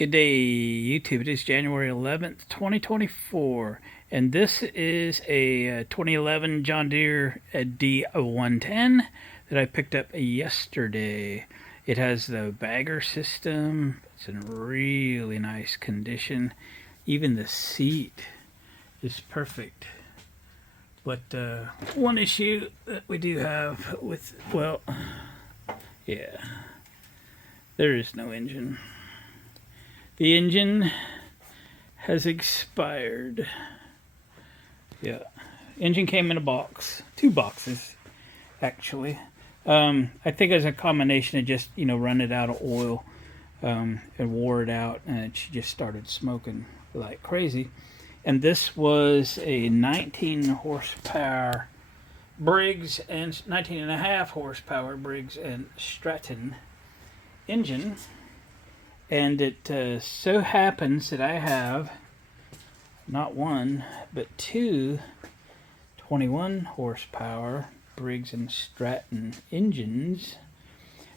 Good day, YouTube. It is January 11th, 2024, and this is a 2011 John Deere D110 that I picked up yesterday. It has the bagger system. It's in really nice condition. Even the seat is perfect. But one issue that we do have with, well, yeah, there is no engine. The engine has expired. Yeah, engine came in a box, 2 boxes, actually. I think it's a combination of just, run it out of oil and wore it out, and she just started smoking like crazy. And this was a 19 horsepower Briggs and 19 and a half horsepower Briggs and Stratton engine. And it so happens that I have not one, but 2 21 horsepower Briggs and Stratton engines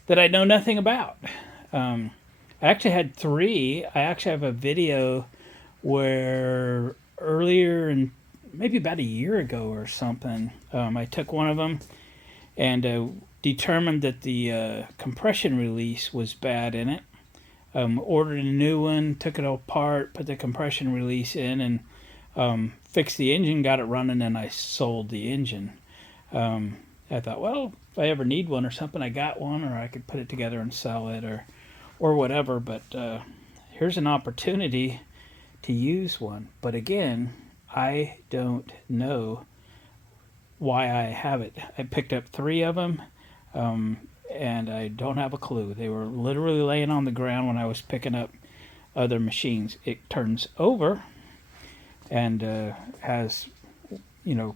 that I know nothing about. I actually had 3. I actually have a video where earlier, in maybe about a year ago or something, I took one of them and determined that the compression release was bad in it. Ordered a new one, took it apart, put the compression release in, and fixed the engine, got it running, and I sold the engine. I thought, well, if I ever need one or something, I got one, or I could put it together and sell it, or whatever. But here's an opportunity to use one. But again, I don't know why I have it. I picked up 3 of them. And I don't have a clue. They were literally laying on the ground when I was picking up other machines. It turns over and has,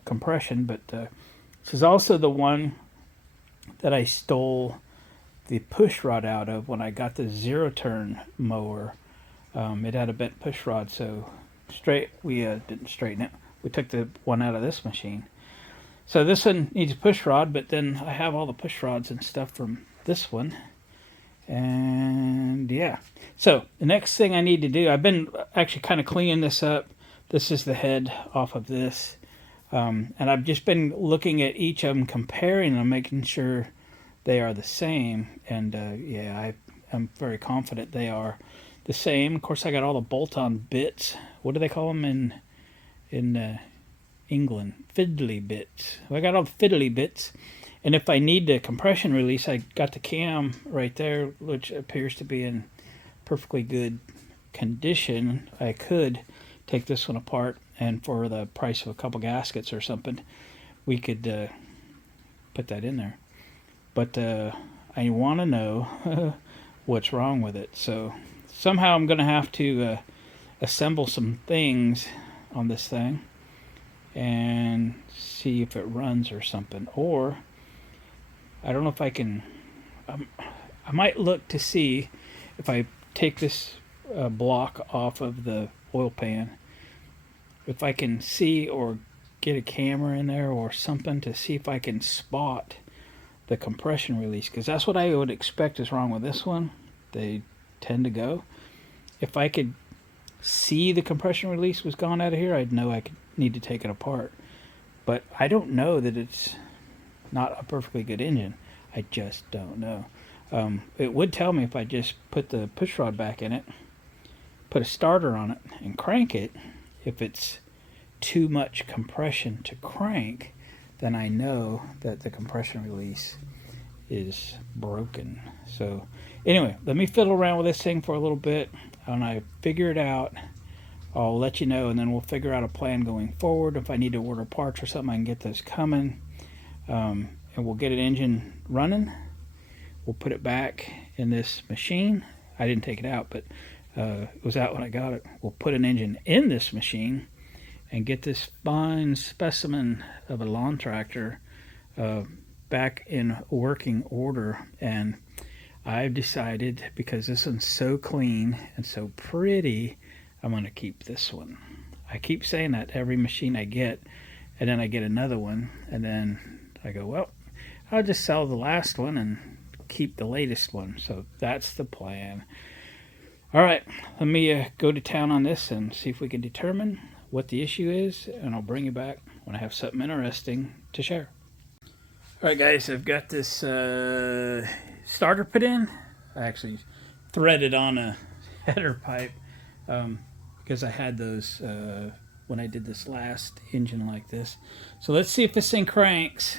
compression, but this is also the one that I stole the push rod out of when I got the zero-turn mower. It had a bent push rod, so we didn't straighten it. We took the one out of this machine. So this one needs a push rod, but then I have all the push rods and stuff from this one. And yeah. So the next thing I need to do, I've been actually kind of cleaning this up. This is the head off of this. And I've just been looking at each of them, comparing them, making sure they are the same. And yeah, I'm very confident they are the same. Of course, I got all the bolt-on bits. What do they call them in England? Fiddly bits. Well, I got all the fiddly bits, and if I need the compression release, I got the cam right there, which appears to be in perfectly good condition. I could take this one apart, and for the price of a couple gaskets or something, we could put that in there. But I want to know what's wrong with it. So somehow I'm going to have to assemble some things on this thing and see if it runs or something. Or I don't know if I can, I might look to see if I take this block off of the oil pan, if I can see or get a camera in there or something to see if I can spot the compression release, because that's what I would expect is wrong with this one. They tend to go. If I could see the compression release was gone out of here, I'd know I could need to take it apart. But I don't know that it's not a perfectly good engine. I just don't know. It would tell me if I just put the push rod back in it, put a starter on it, and crank it. If it's too much compression to crank, then I know that the compression release is broken. So anyway, let me fiddle around with this thing for a little bit. When I figure it out, I'll let you know, and then we'll figure out a plan going forward. If I need to order parts or something, I can get those coming. And we'll get an engine running. We'll put it back in this machine. I didn't take it out, but it was out when I got it. We'll put an engine in this machine and get this fine specimen of a lawn tractor back in working order. And I've decided, because this one's so clean and so pretty, I'm going to keep this one. I keep saying that every machine I get, and then I get another one, and then I go, well, I'll just sell the last one and keep the latest one. So that's the plan. All right, let me go to town on this and see if we can determine what the issue is, and I'll bring you back when I have something interesting to share. All right, guys, I've got this starter put in. I actually threaded on a header pipe because I had those when I did this last engine like this. So let's see if this thing cranks.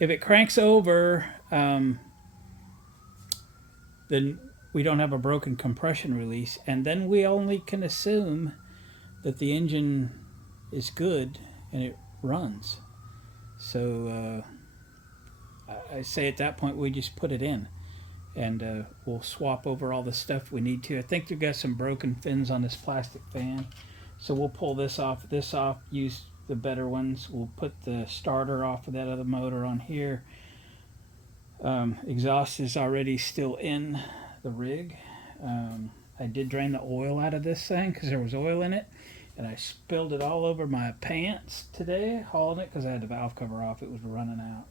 If it cranks over, then we don't have a broken compression release, and then we only can assume that the engine is good and it runs. So I say at that point we just put it in, and we'll swap over all the stuff we need to. I think we've got some broken fins on this plastic fan, so we'll pull this off, use the better ones. We'll put the starter off of that other motor on here. Exhaust is already still in the rig. I did drain the oil out of this thing because there was oil in it, and I spilled it all over my pants today hauling it because I had the valve cover off. It was running out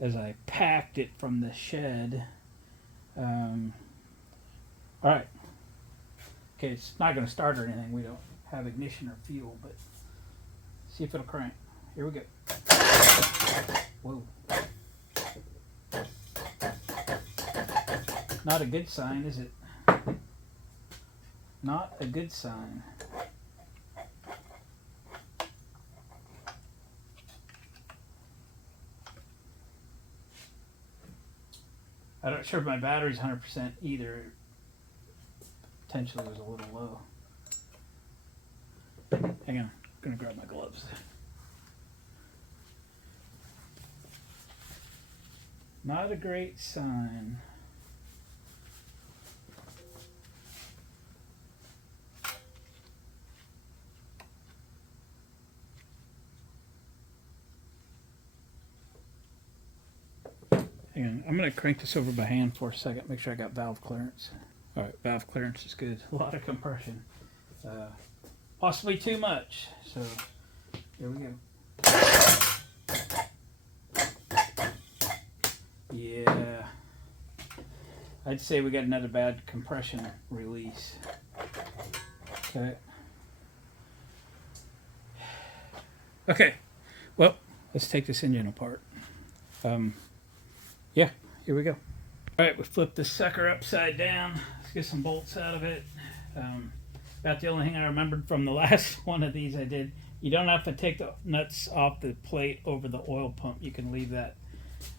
as I packed it from the shed. All right. Okay, it's not going to start or anything. We don't have ignition or fuel, but see if it'll crank. Here we go. Whoa. Not a good sign, is it? Not a good sign. I'm not sure if my battery's 100% either. Potentially was a little low. Hang on, I'm gonna grab my gloves. Not a great sign. Hang on, I'm going to crank this over by hand for a second, make sure I got valve clearance. All right, valve clearance is good. A lot of compression. Possibly too much. So, here we go. Yeah. I'd say we got another bad compression release. Okay. Okay. Well, let's take this engine apart. Yeah, here we go. All right, we flipped this sucker upside down. Let's get some bolts out of it. About the only thing I remembered from the last one of these I did. You don't have to take the nuts off the plate over the oil pump. You can leave that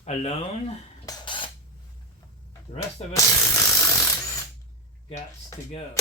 alone. The rest of it gots to go.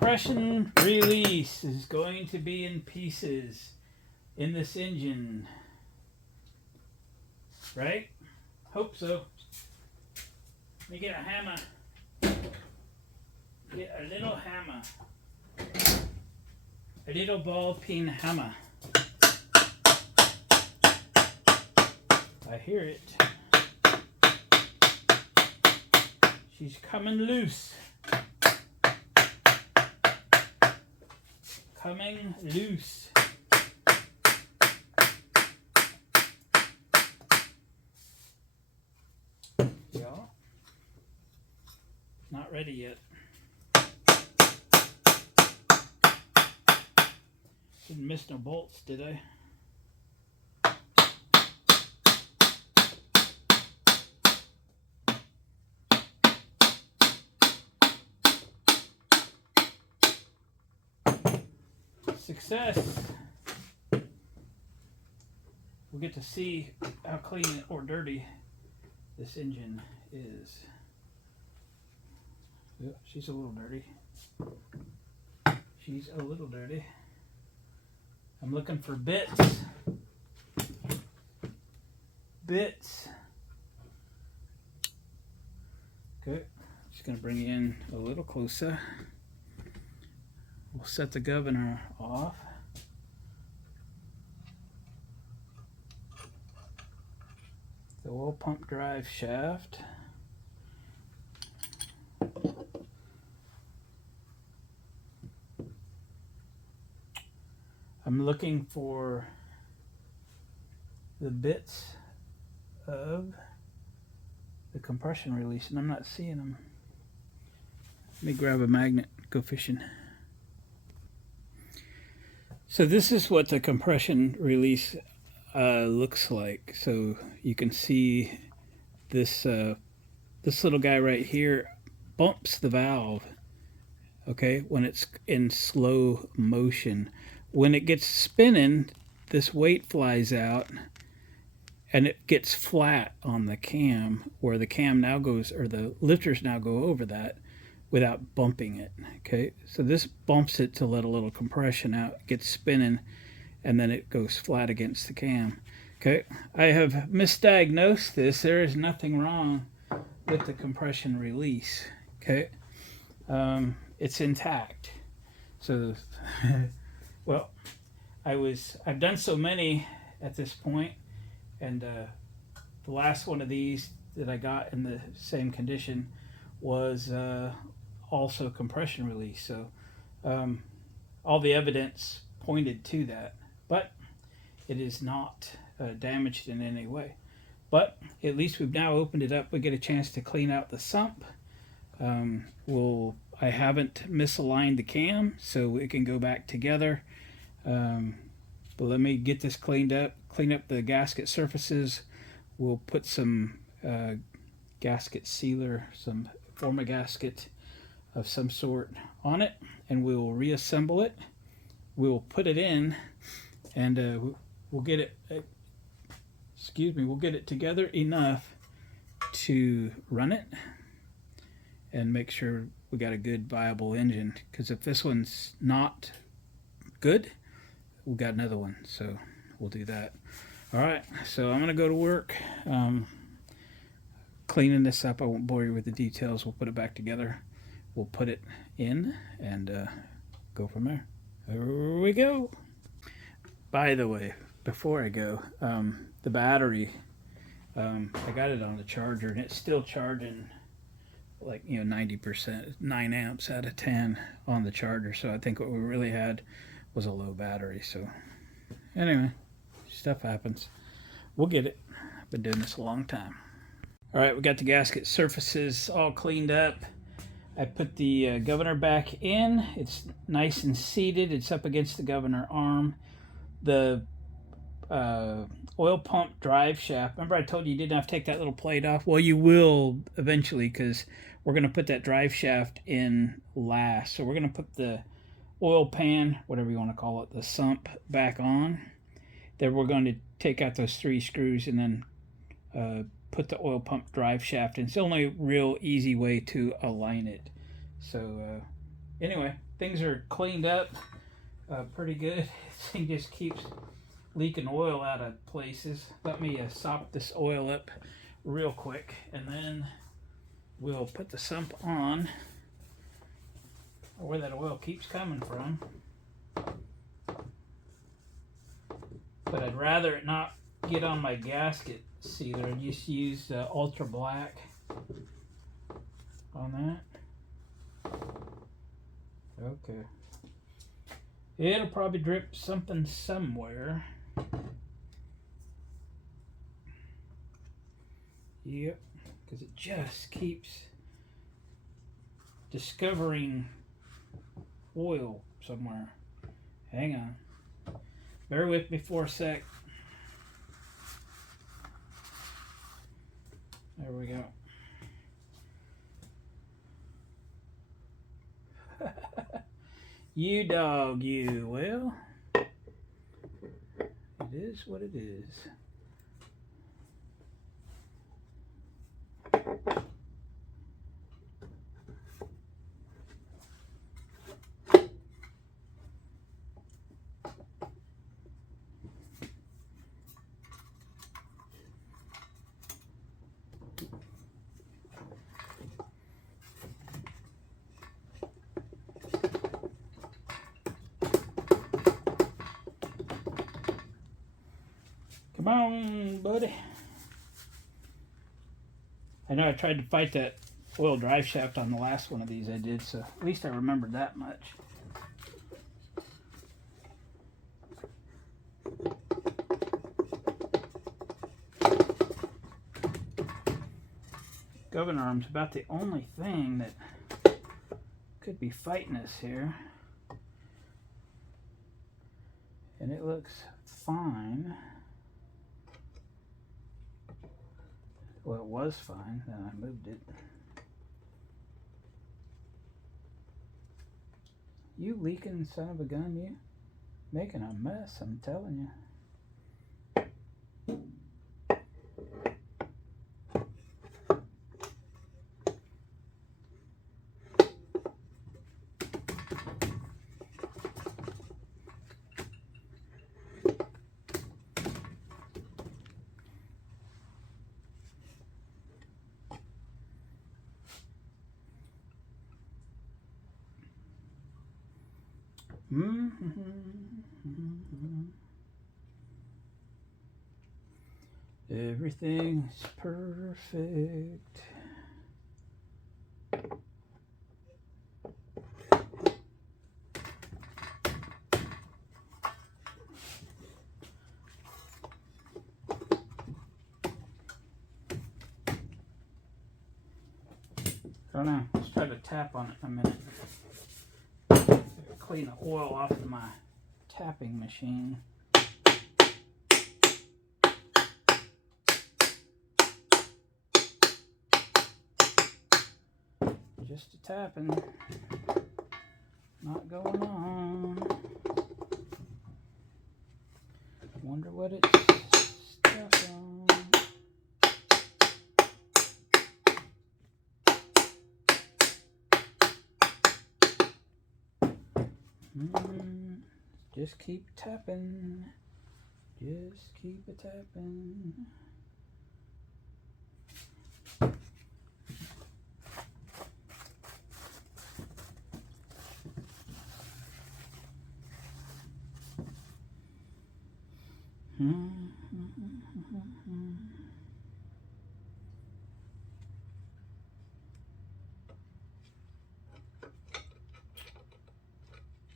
Compression release is going to be in pieces in this engine, right? Hope so. Let me get a hammer. Get a little hammer. A little ball peen hammer. I hear it. She's coming loose. Coming loose. Yeah. Not ready yet. Didn't miss no bolts, did I? Success. We'll get to see how clean or dirty this engine is. Yep, she's a little dirty. She's a little dirty. I'm looking for bits. Bits. Okay, just gonna bring you in a little closer. We'll set the governor off. the oil pump drive shaft. I'm looking for the bits of the compression release, and I'm not seeing them. Let me grab a magnet, go fishing. So this is what the compression release looks like. So you can see this this little guy right here bumps the valve, okay, when it's in slow motion. When it gets spinning, this weight flies out and it gets flat on the cam, where the cam now goes, or the lifters now go over that without bumping it. Okay, so this bumps it to let a little compression out, gets spinning, and then it goes flat against the cam. Okay, I have misdiagnosed this. There is nothing wrong with the compression release. Okay, it's intact. So well, I've done so many at this point, and the last one of these that I got in the same condition was also compression release. So all the evidence pointed to that, but it is not damaged in any way. But at least we've now opened it up. We get a chance to clean out the sump. I haven't misaligned the cam, so it can go back together. But let me get this cleaned up, clean up the gasket surfaces. We'll put some gasket sealer, some forma gasket of some sort on it, and we will reassemble it. We'll put it in, and we'll get it. We'll get it together enough to run it and make sure we got a good viable engine. Because if this one's not good, we got another one. So we'll do that. All right. So I'm gonna go to work. Cleaning this up. I won't bore you with the details. We'll put it back together. We'll put it in and go from there. Here we go. By the way, before I go, the battery, I got it on the charger and it's still charging like 90%, 9 amps out of 10 on the charger. So I think what we really had was a low battery. So anyway, stuff happens. We'll get it. I've been doing this a long time. All right, we got the gasket surfaces all cleaned up. I put the governor back in. It's nice and seated. It's up against the governor arm. The oil pump drive shaft. Remember I told you didn't have to take that little plate off? Well, you will eventually, because we're going to put that drive shaft in last. So we're going to put the oil pan, whatever you want to call it, the sump back on. Then we're going to take out those 3 screws and then put the oil pump drive shaft in. It's the only real easy way to align it. So anyway, things are cleaned up pretty good. This thing just keeps leaking oil out of places. Let me sop this oil up real quick, and then we'll put the sump on, or where that oil keeps coming from. But I'd rather it not get on my gasket sealer and just use ultra black on that. Okay. It'll probably drip something somewhere. Yep, because it just keeps discovering oil somewhere. Hang on. Bear with me for a sec. There we go. You dog, you. Well, it is what it is. Come on, buddy. I know I tried to fight that oil drive shaft on the last one of these I did, so at least I remembered that much. Governor arm's about the only thing that could be fighting us here. And it looks fine. Well, it was fine, then I moved it. You leaking son of a gun, you. Making a mess, I'm telling you. Everything's perfect. I don't know. Let's try to tap on it in a minute. Clean the oil off of my tapping machine. Just a tapping. Not going on. Wonder what it's stuck on. Just keep tapping. Just keep a tapping.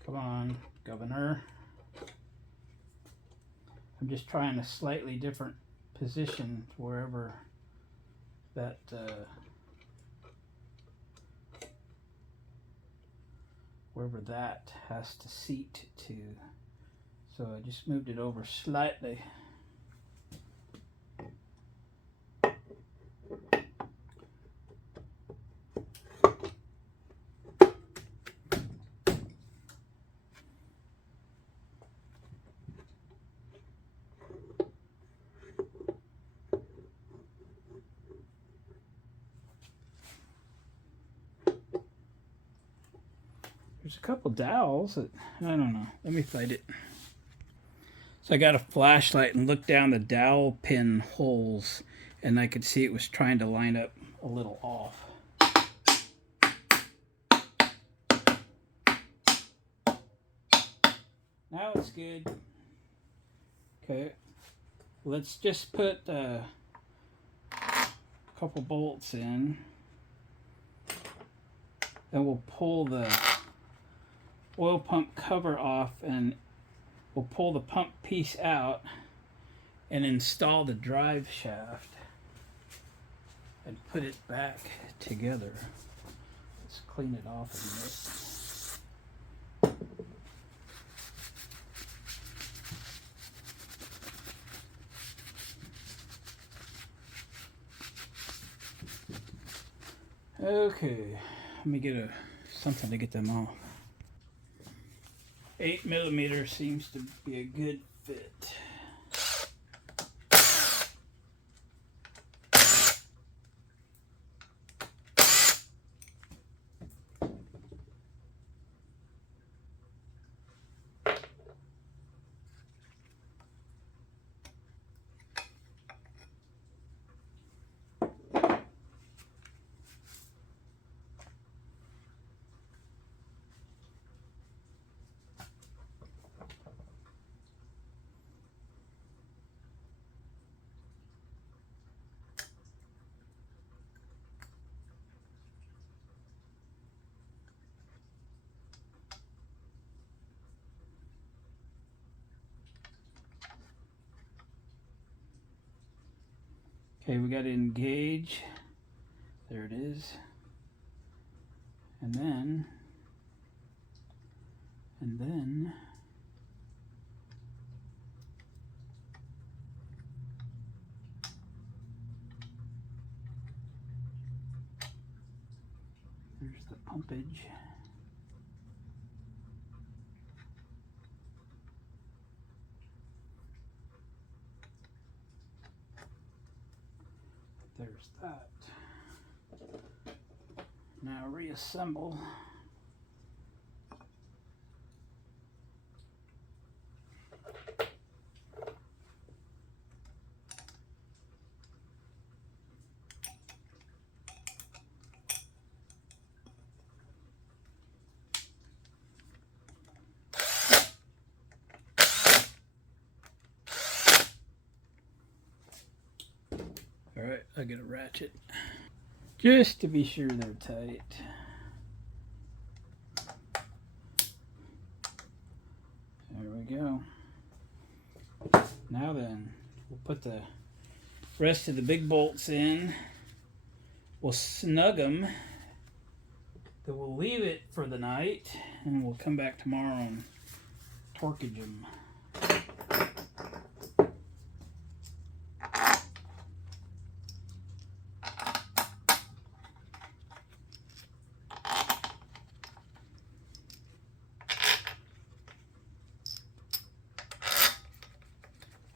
Come on, Governor. I'm just trying a slightly different position wherever that has to seat to. So I just moved it over slightly. There's a couple dowels that, I don't know. Let me find it. So I got a flashlight and looked down the dowel pin holes, and I could see it was trying to line up a little off. Now it's good. Okay, let's just put a couple bolts in. Then we'll pull the oil pump cover off, and we'll pull the pump piece out and install the drive shaft and put it back together. Let's clean it off a minute. Okay, let me get something to get them off. 8mm seems to be a good fit. Okay, we got to engage. There it is. And then there's the pumpage. There's that. Now reassemble. All right, I get a ratchet just to be sure they're tight. There we go. Now then, we'll put the rest of the big bolts in. We'll snug them. Then we'll leave it for the night, and we'll come back tomorrow and torquage them.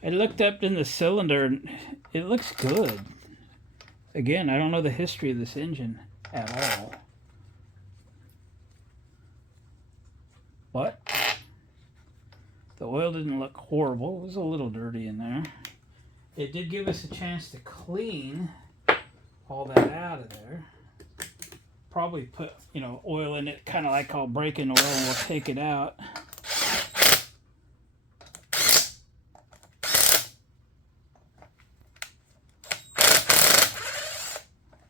I looked up in the cylinder, and it looks good. Again, I don't know the history of this engine at all. But the oil didn't look horrible. It was a little dirty in there. It did give us a chance to clean all that out of there. Probably put, oil in it, kind of like I'll break in oil and we'll take it out.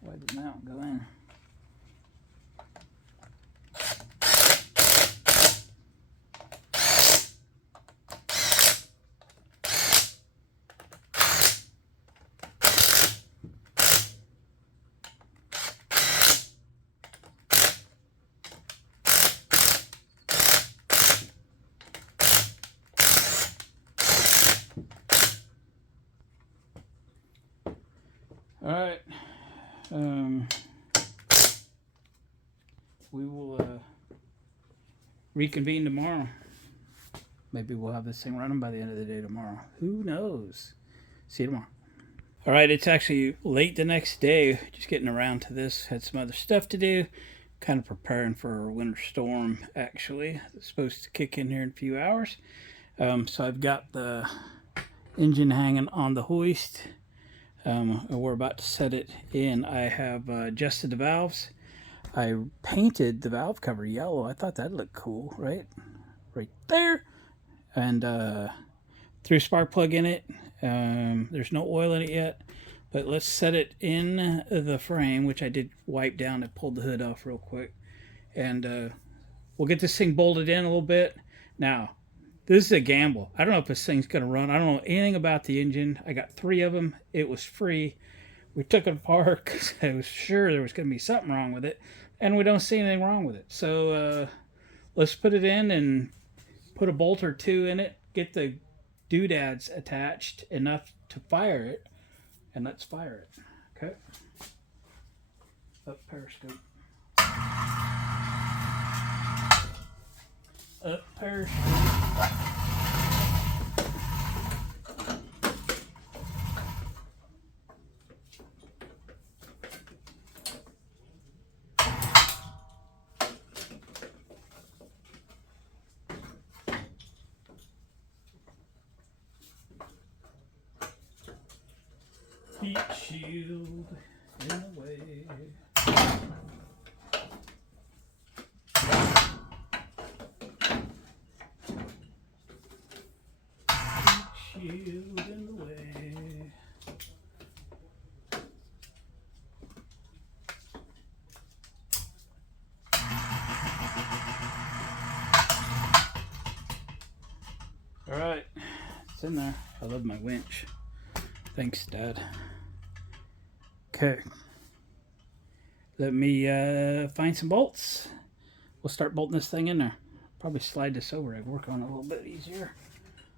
Why did the mount go in? All right, we will reconvene tomorrow. Maybe we'll have this thing running by the end of the day tomorrow. Who knows? See you tomorrow. All right, it's actually late the next day. Just getting around to this. Had some other stuff to do. Kind of preparing for a winter storm, actually. It's supposed to kick in here in a few hours. So I've got the engine hanging on the hoist. We're about to set it in. I have adjusted the valves. I painted the valve cover yellow. I thought that looked cool, right there. And threw a spark plug in it. There's no oil in it yet, but let's set it in the frame, which I did wipe down. I pulled the hood off real quick, and we'll get this thing bolted in a little bit. Now, this is a gamble. I don't know if this thing's going to run. I don't know anything about the engine. I got 3 of them. It was free. We took it apart because I was sure there was going to be something wrong with it, and we don't see anything wrong with it. So let's put it in and put a bolt or 2 in it, get the doodads attached enough to fire it, and let's fire it. Okay. Up periscope. Up periscope. Heat shield in the way. Heat shield in the way. All right, it's in there. I love my winch. Thanks, Dad. Okay. Let me find some bolts. We'll start bolting this thing in there. Probably slide this over and work on it a little bit easier.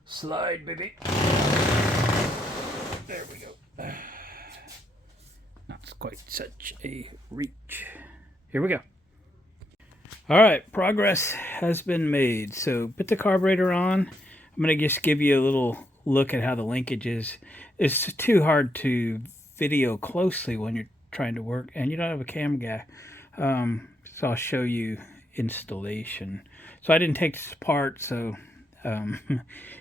Slide, baby. There we go. Not quite such a reach. Here we go. All right, progress has been made. So put the carburetor on. I'm going to just give you a little look at how the linkage is. It's too hard to video closely when you're trying to work, and you don't have a cam guy. So I'll show you installation. So I didn't take this apart, so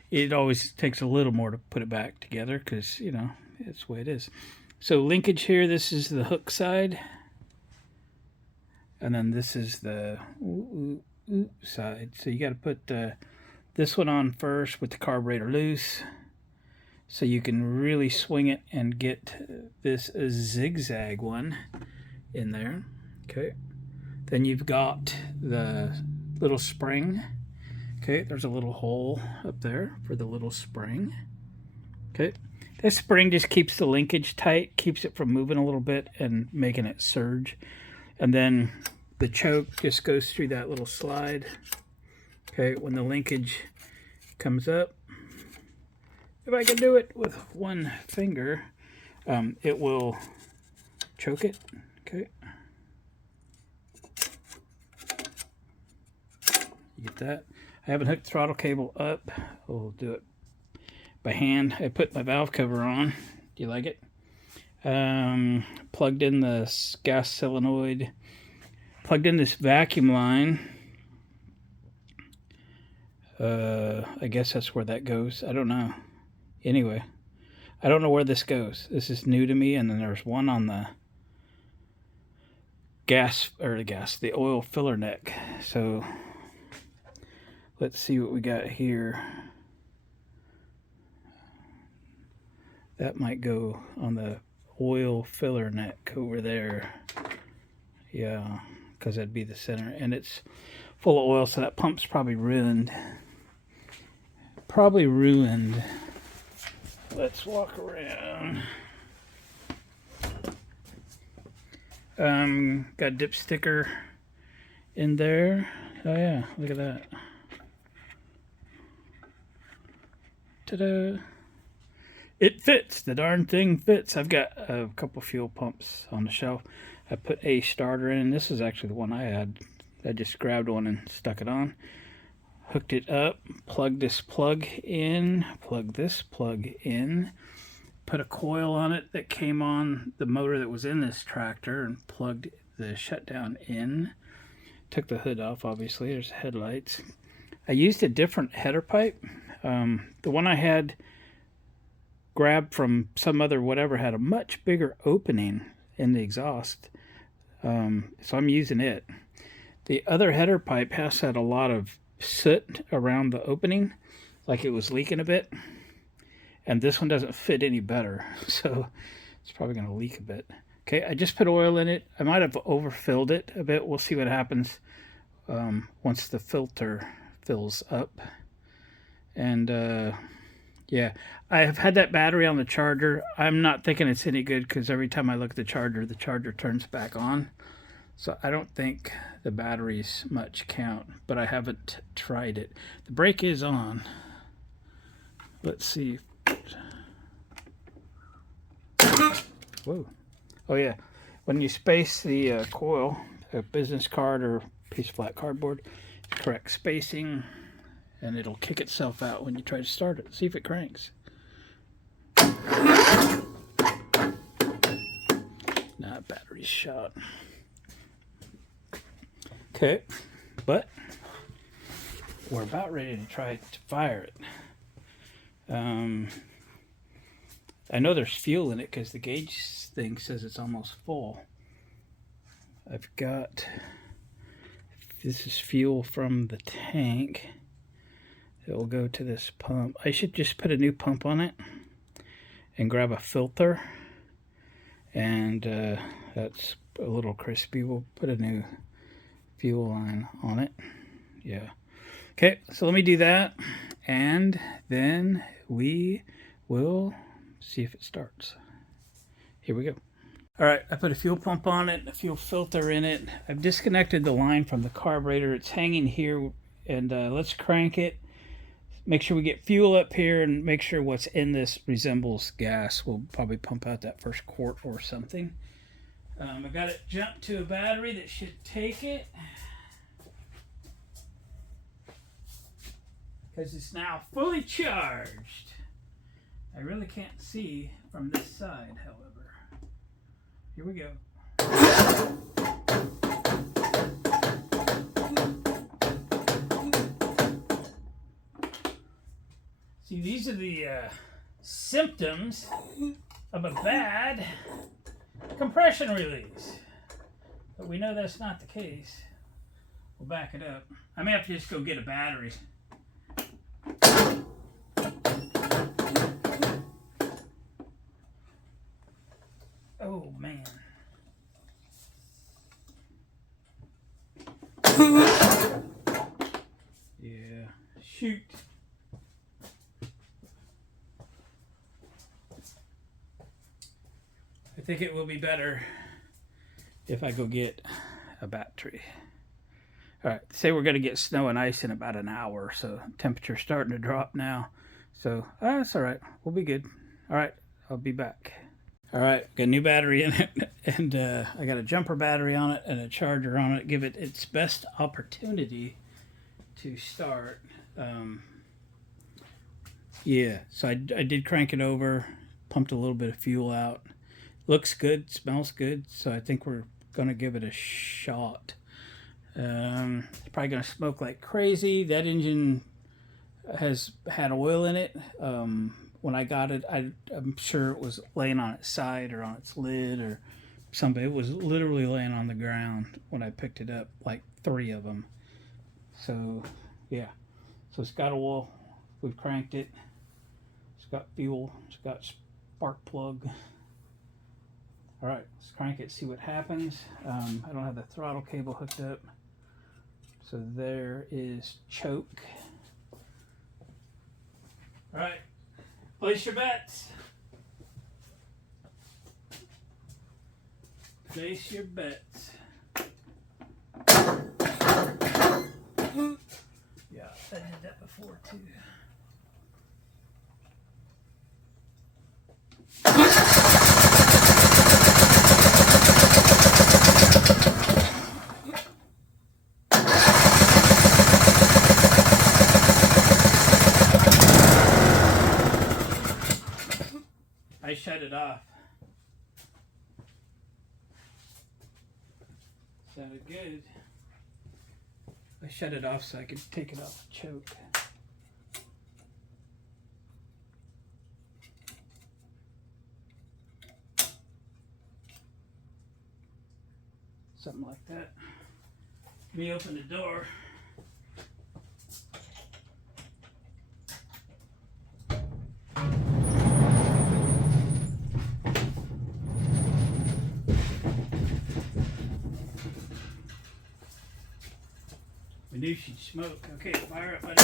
it always takes a little more to put it back together because, you know, it's the way it is. So linkage here, this is the hook side. And then this is the side. So you got to put this one on first with the carburetor loose, so you can really swing it and get this zigzag one in there. Okay. Then you've got the little spring. Okay, there's a little hole up there for the little spring. Okay. This spring just keeps the linkage tight, keeps it from moving a little bit and making it surge. And then the choke just goes through that little slide. Okay, when the linkage comes up, if I can do it with one finger, it will choke it. Okay. You get that? I haven't hooked the throttle cable up. We'll do it by hand. I put my valve cover on. Do you like it? Plugged in the gas solenoid. Plugged in this vacuum line. I guess that's where that goes. I don't know. Anyway, I don't know where this goes. This is new to me. And then there's one on the the oil filler neck. So let's see what we got here. That might go on the oil filler neck over there. Yeah, because that'd be the center. And it's full of oil, so that pump's probably ruined. Probably ruined. Let's walk around. Got a dip sticker in there. Oh yeah, look at that. Ta-da! It fits. The darn thing fits. I've got a couple fuel pumps on the shelf. I put a starter in. This is actually the one I had. I just grabbed one and stuck it on. Hooked it up. Plugged this plug in. Plugged this plug in. Put a coil on it that came on the motor that was in this tractor and plugged the shutdown in. Took the hood off, obviously. There's headlights. I used a different header pipe. The one I had grabbed from some other whatever had a much bigger opening in the exhaust. So I'm using it. The other header pipe has had a lot of soot around the opening, like it was leaking a bit. And this one doesn't fit any better, so it's probably going to leak a bit. Okay, I just put oil in it. I might have overfilled it a bit. We'll see what happens once the filter fills up. And yeah, I have had that battery on the charger. I'm not thinking it's any good because every time I look at the charger turns back on. So I don't think the battery's much count, but I haven't tried it. The brake is on. Let's see. Whoa. Oh yeah, when you space the coil, a business card or piece of flat cardboard, correct spacing, and it'll kick itself out when you try to start it. See if it cranks. Nah, battery's shot. Okay, but we're about ready to try to fire it. I know there's fuel in it because the gauge thing says it's almost full. I've got, this is fuel from the tank. It will go to this pump. I should just put a new pump on it and grab a filter. And that's a little crispy. We'll put a new fuel line on it. Yeah. Okay, so let me do that. And then we will see if it starts. Here we go. All right, I put a fuel pump on it, a fuel filter in it. I've disconnected the line from the carburetor. It's hanging here, and let's crank it. Make sure we get fuel up here and make sure what's in this resembles gas. We'll probably pump out that first quart or something. I got it jumped to a battery that should take it, because it's now fully charged. I really can't see from this side, however. Here we go. See, these are the symptoms of a bad compression release. But we know that's not the case. We'll back it up. I may have to just go get a battery. Oh, man. Yeah, shoot. I think it will be better if I go get a battery. All right, say we're going to get snow and ice in about an hour, so temperature's starting to drop now. So that's all right. We'll be good. All right, I'll be back. All right, got a new battery in it, and I got a jumper battery on it and a charger on it. Give it its best opportunity to start. Yeah, so I did crank it over, pumped a little bit of fuel out. Looks good, smells good, so I think we're going to give it a shot. It's probably going to smoke like crazy. That engine has had oil in it. When I got it, I'm sure it was laying on its side or on its lid or something. It was literally laying on the ground when I picked it up, like 3 of them. So, yeah. So it's got oil. We've cranked it. It's got fuel. It's got spark plug. All right, let's crank it, see what happens. I don't have the throttle cable hooked up. So there is choke. All right, place your bets. Place your bets. Yeah, I did that before too. I shut it off. Sounded good. I shut it off so I could take it off the choke. Something like that. Let me open the door. We knew she'd smoke. Okay, fire up, buddy.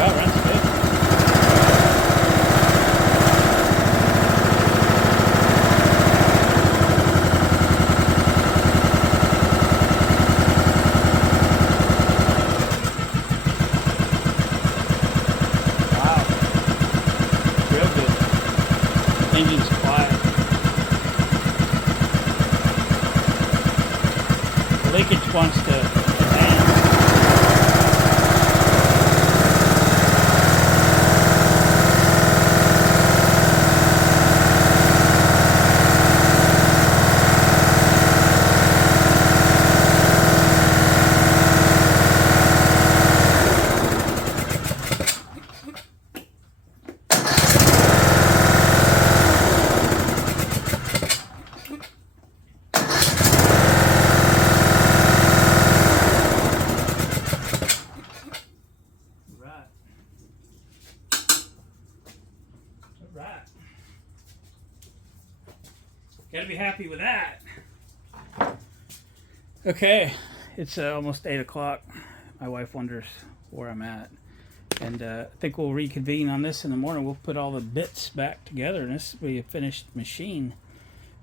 Wow, runs good. Gotta be happy with that. Okay, it's almost 8 o'clock. My wife wonders where I'm at. And I think we'll reconvene on this in the morning. We'll put all the bits back together, and this will be a finished machine.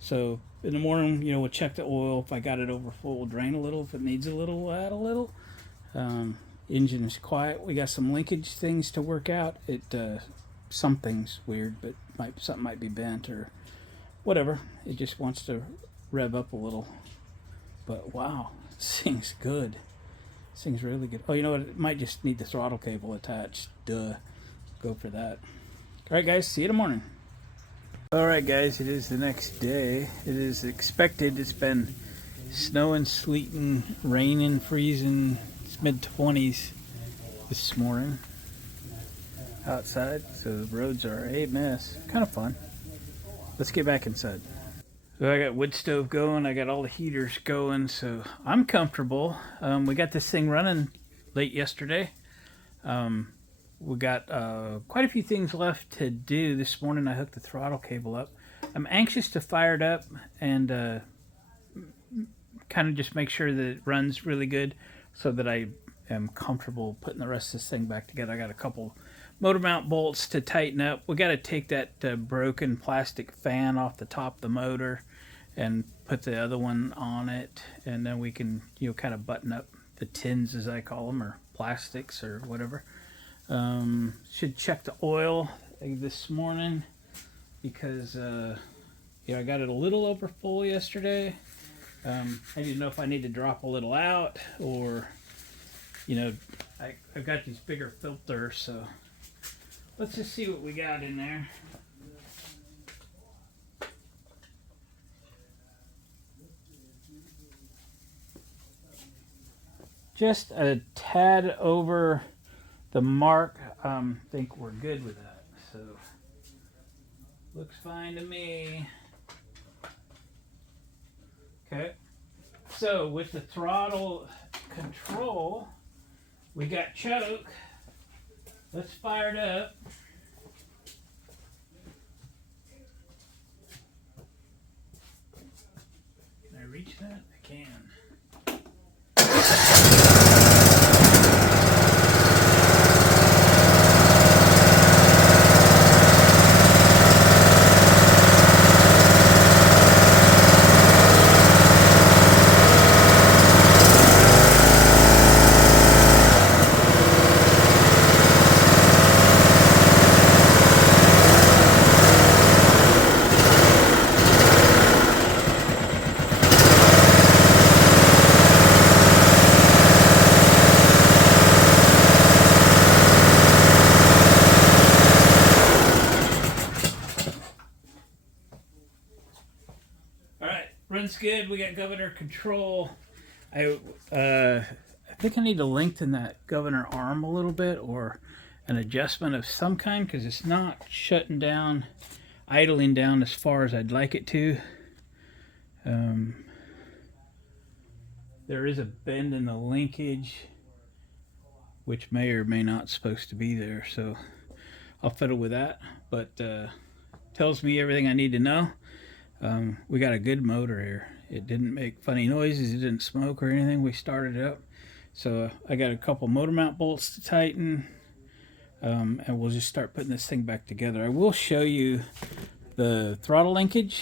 So in the morning, you know, we'll check the oil. If I got it over full, we'll drain a little. If it needs a little, we'll add a little. Engine is quiet. We got some linkage things to work out. Something's weird, but something might be bent or whatever. It just wants to rev up a little. But wow, this thing's good. This thing's really good. Oh, you know what? It might just need the throttle cable attached. Duh. Go for that. All right, guys. See you in the morning. All right, guys. It is the next day. It is expected. It's been snowing, sleeting, raining, freezing. It's mid-20s this morning outside. So the roads are a mess. Kind of fun. Let's get back inside. So I got wood stove going, I got all the heaters going, so I'm comfortable. We got this thing running late yesterday. We got quite a few things left to do. This morning I hooked the throttle cable up. I'm anxious to fire it up and kind of just make sure that it runs really good so that I am comfortable putting the rest of this thing back together. I got a couple motor mount bolts to tighten up. We got to take that broken plastic fan off the top of the motor and put the other one on it, and then we can, you know, kind of button up the tins, as I call them, or plastics or whatever. Should check the oil this morning because I got it a little over full yesterday. I didn't know if I need to drop a little out or, you know, I've got these bigger filters, so let's just see what we got in there. Just a tad over the mark. I think we're good with that. So looks fine to me. Okay. So with the throttle control, we got choke. Let's fire it up. Can I reach that? I can. Runs good. We got governor control. I think I need to lengthen that governor arm a little bit, or an adjustment of some kind, because it's not shutting down, idling down as far as I'd like it to. There is a bend in the linkage, which may or may not supposed to be there, so I'll fiddle with that. But tells me everything I need to know. We got a good motor here. It didn't make funny noises, it didn't smoke or anything. We started it up. So I got a couple motor mount bolts to tighten, and we'll just start putting this thing back together. I will show you the throttle linkage,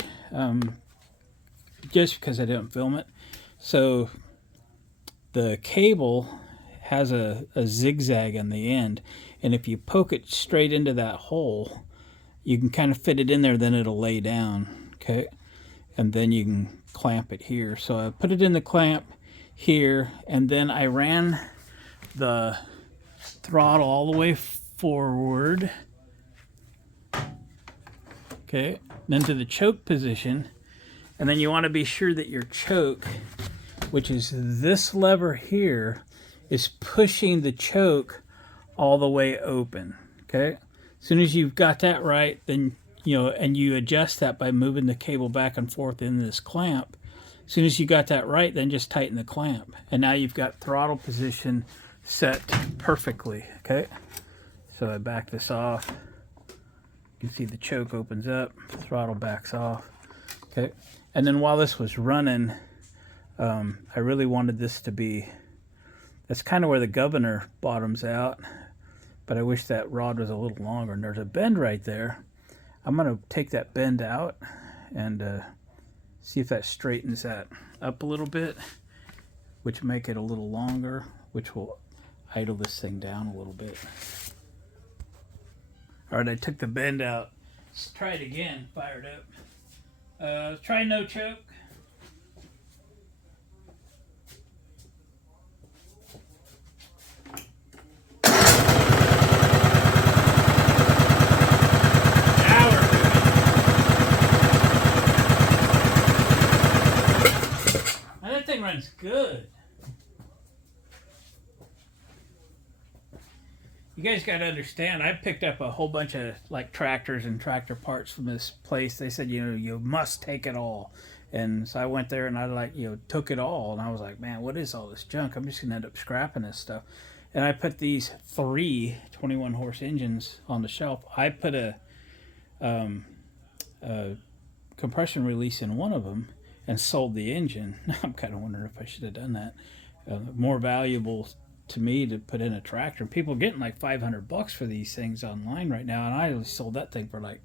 just because I didn't film it. So the cable has a zigzag on the end, and if you poke it straight into that hole, you can kind of fit it in there, then it'll lay down. Okay, and then you can clamp it here. So I put it in the clamp here, and then I ran the throttle all the way forward. Okay, then to the choke position, and then you want to be sure that your choke, which is this lever here, is pushing the choke all the way open. Okay, as soon as you've got that right, then and you adjust that by moving the cable back and forth in this clamp. As soon as you got that right, then just tighten the clamp. And now you've got throttle position set perfectly, okay? So I back this off. You can see the choke opens up, throttle backs off. Okay, and then while this was running, I really wanted this to be, that's kind of where the governor bottoms out, but I wish that rod was a little longer, and there's a bend right there. I'm going to take that bend out and see if that straightens that up a little bit, which will make it a little longer, which will idle this thing down a little bit. All right, I took the bend out. Let's try it again, fired up. Try no choke. That thing runs good. You guys got to understand, I picked up a whole bunch of like tractors and tractor parts from this place. They said, you must take it all. And so I went there and I took it all. And I was like, man, what is all this junk? I'm just going to end up scrapping this stuff. And I put these 3 21 horse engines on the shelf. I put a compression release in one of them and sold the engine. I'm kind of wondering if I should have done that. More valuable to me to put in a tractor. People are getting like $500 for these things online right now, and I sold that thing for like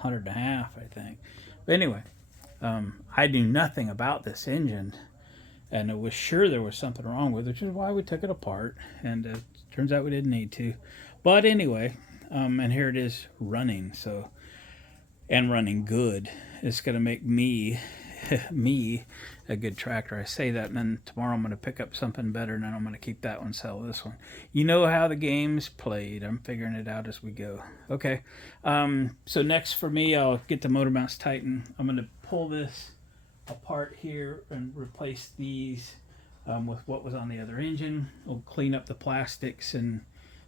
$150, I think. But anyway, I knew nothing about this engine, and I was sure there was something wrong with it, which is why we took it apart. And it turns out we didn't need to. But anyway, and here it is running. So, and running good. It's going to make me a good tractor. I say that, and then tomorrow I'm going to pick up something better, and then I'm going to keep that one, sell this one. You know how the game's played. I'm figuring it out as we go. Okay. So next for me, I'll get the motor mounts tightened. I'm going to pull this apart here and replace these with what was on the other engine. We'll clean up the plastics and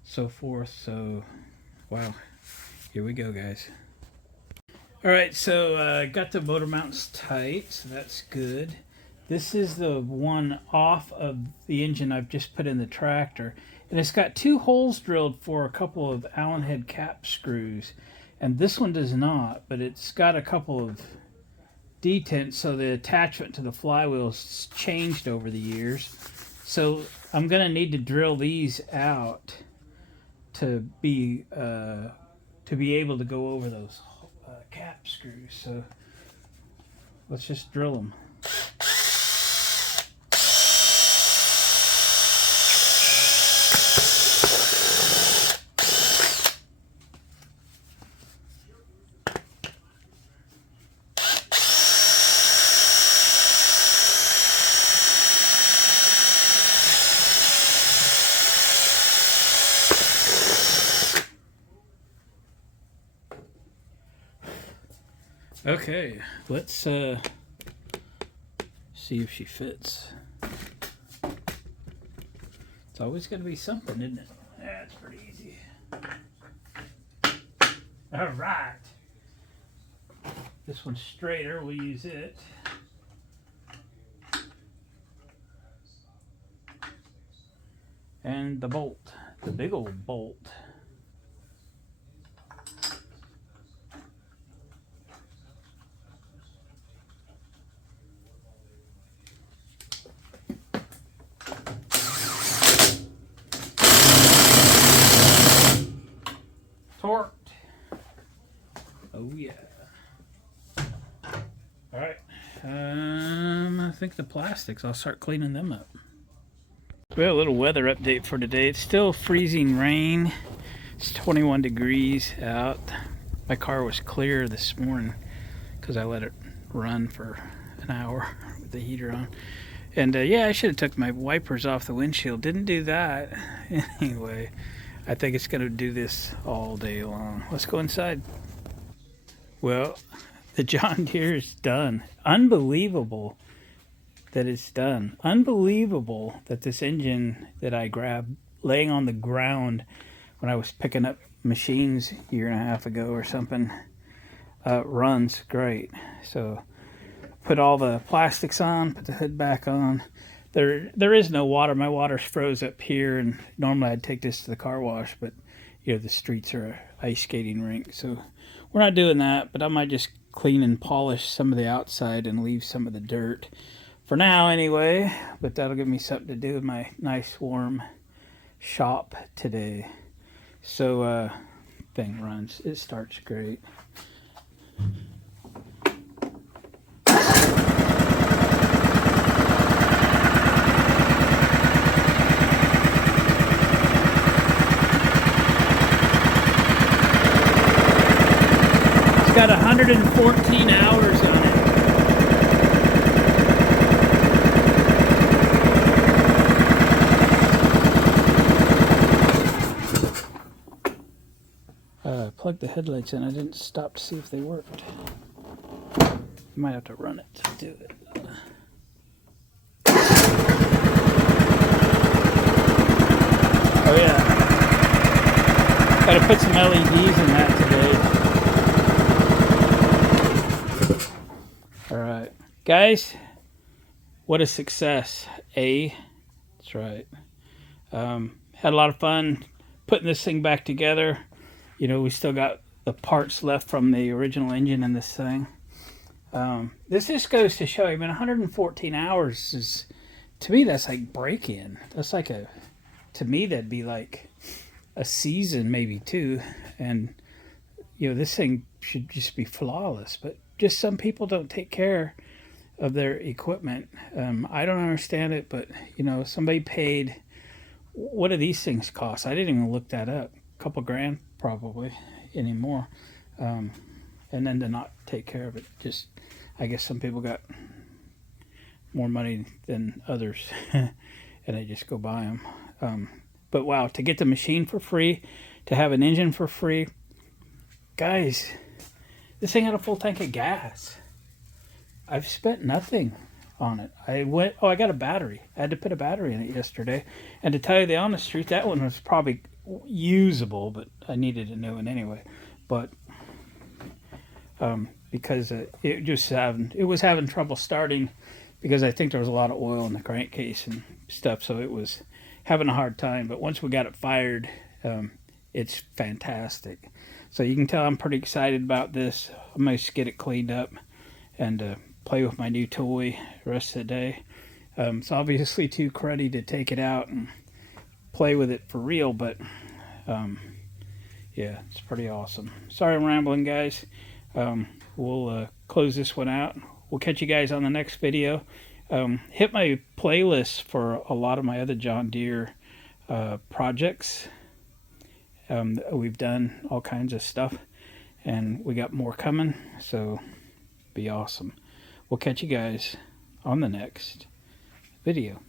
so forth. So, wow. Here we go, guys. All right, so I got the motor mounts tight, so that's good. This is the one off of the engine I've just put in the tractor. And it's got 2 holes drilled for a couple of Allen head cap screws. And this one does not, but it's got a couple of detents, so the attachment to the flywheel's changed over the years. So I'm going to need to drill these out to be able to go over those cap screws. So let's just drill them. Okay, let's see if she fits. It's always going to be something, isn't it? That's pretty easy. All right. This one's straighter. We'll use it. And the bolt, the big old bolt. Torqued. Oh yeah. All right. I think the plastics, I'll start cleaning them up. We have a little weather update for today. It's still freezing rain. It's 21 degrees out. My car was clear this morning because I let it run for an hour with the heater on. And yeah, I should have took my wipers off the windshield. Didn't do that. Anyway, I think it's going to do this all day long. Let's go inside. Well, the John Deere is done. Unbelievable that it's done. Unbelievable that this engine that I grabbed laying on the ground when I was picking up machines a year and a half ago or something runs great. So put all the plastics on, put the hood back on. There is no water. My water's froze up here, and normally I'd take this to the car wash, but the streets are an ice skating rink. So we're not doing that, but I might just clean and polish some of the outside and leave some of the dirt for now anyway. But that'll give me something to do in my nice warm shop today. So thing runs, it starts great. Got 114 hours on it. Plugged the headlights in. I didn't stop to see if they worked. You might have to run it to do it. Oh yeah. Got to put some LEDs in that today. Alright, guys, what a success, eh? That's right. Had a lot of fun putting this thing back together. We still got the parts left from the original engine in this thing. This just goes to show you, 114 hours is, to me, that's like break-in. That's like to me, that'd be like a season, maybe two. And, this thing should just be flawless, but just some people don't take care of their equipment. I don't understand it, but somebody paid, what do these things cost? I didn't even look that up. A couple grand probably anymore. And then to not take care of it, just, I guess some people got more money than others and they just go buy them. But wow, to get the machine for free, to have an engine for free, guys, this thing had a full tank of gas. I've spent nothing on it. I got a battery. I had to put a battery in it yesterday. And to tell you the honest truth, that one was probably usable, but I needed a new one anyway. But because it was having trouble starting, because I think there was a lot of oil in the crankcase and stuff, so it was having a hard time. But once we got it fired, it's fantastic. So you can tell I'm pretty excited about this. I'm going to get it cleaned up and play with my new toy the rest of the day. It's obviously too cruddy to take it out and play with it for real, but yeah, it's pretty awesome. Sorry I'm rambling, guys. We'll close this one out. We'll catch you guys on the next video. Hit my playlist for a lot of my other John Deere projects. We've done all kinds of stuff, and we got more coming, so be awesome. We'll catch you guys on the next video.